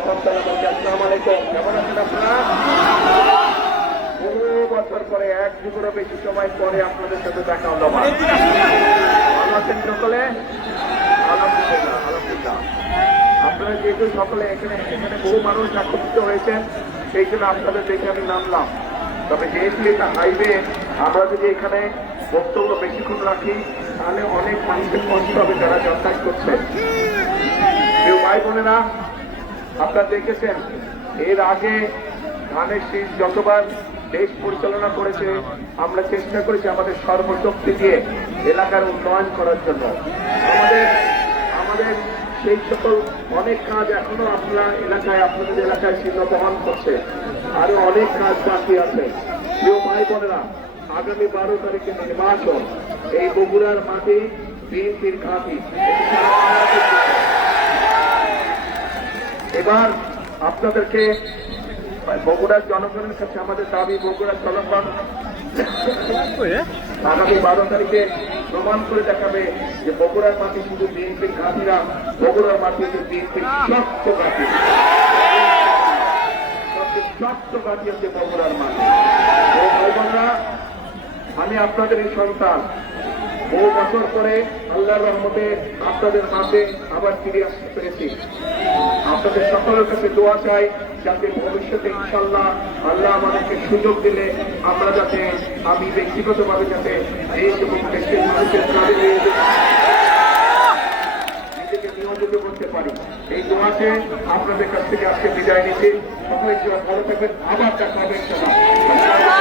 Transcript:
প্রথম তালা বলছি আসসালামু আলাইকুম। কেমন আছেন আপনারা? বহু বছর পরে, এক যুগেরও বেশি সময় পরে আপনাদের সাথে দেখা হলো। ভালো আছেন সকলে? আলহামদুলিল্লাহ, আলহামদুলিল্লাহ। আপনারা যেহেতু সকলে এখানে বহু মানুষ একত্রিত হয়েছেন, সেই জন্য আপনাদের দেখে আমি নামলাম। তবে যেহেতু এটা হাইওয়ে, আমরা যদি এখানে বক্তব্য বেশিক্ষণ রাখি তাহলে অনেক মানুষের কষ্ট হবে যারা যাতায়াত করছে। কেউ ভাই বোনেরা, আপনারা দেখেছেন এর আগে ধানের শীষ যতবার দেশ পরিচালনা করেছে, আমরা চেষ্টা করেছি আমাদের সর্বশক্তি দিয়ে এলাকার উন্নয়ন করার জন্য। আমাদের সেই সকল অনেক কাজ এখনো আপনাদের এলাকায় চিহ্ন বহন করছে, আরো অনেক কাজ বাকি আছে। প্রিয় ভাই বোনেরা, আগামী 12 তারিখে নির্বাচন, এই বগুড়ার মাটি বিএনপির ঘাঁটি। এবার আপনাদেরকে বগুড়ার জনগণের কাছে আমাদের দাবি, বগুড়ার জনগণ আগামী 12 তারিখে প্রমাণ করে দেখাবে যে বগুড়ার মাটি শুধু বিএনপির ঘাঁটিরা, বগুড়ার মাটি বিএনপির শক্ত ঘাঁটি, শক্ত ঘাঁটি হচ্ছে বগুড়ার মাটি। আমি আপনাদের এই সন্তান, বহু বছর পরে আল্লাহর রহমতে আপনাদের মাঝে আবার ফিরে আসতে পেরেছি। আপনাদের সকলের কাছে দোয়া চাই যাতে ভবিষ্যতে ইনশাল্লাহ আল্লাহ আমাদেরকে সুযোগ দিলে আমরা যাতে, আমি ব্যক্তিগতভাবে যাতে দেশ এবং দেশের মানুষের কাজে নিজেকে নিয়োজিত করতে পারি, এই দোয়াতে আপনাদের কাছ থেকে আজকে বিদায় নিচ্ছি। সকলে ভালো থাকবেন, আবার দেখা হবে ইনশাল্লাহ।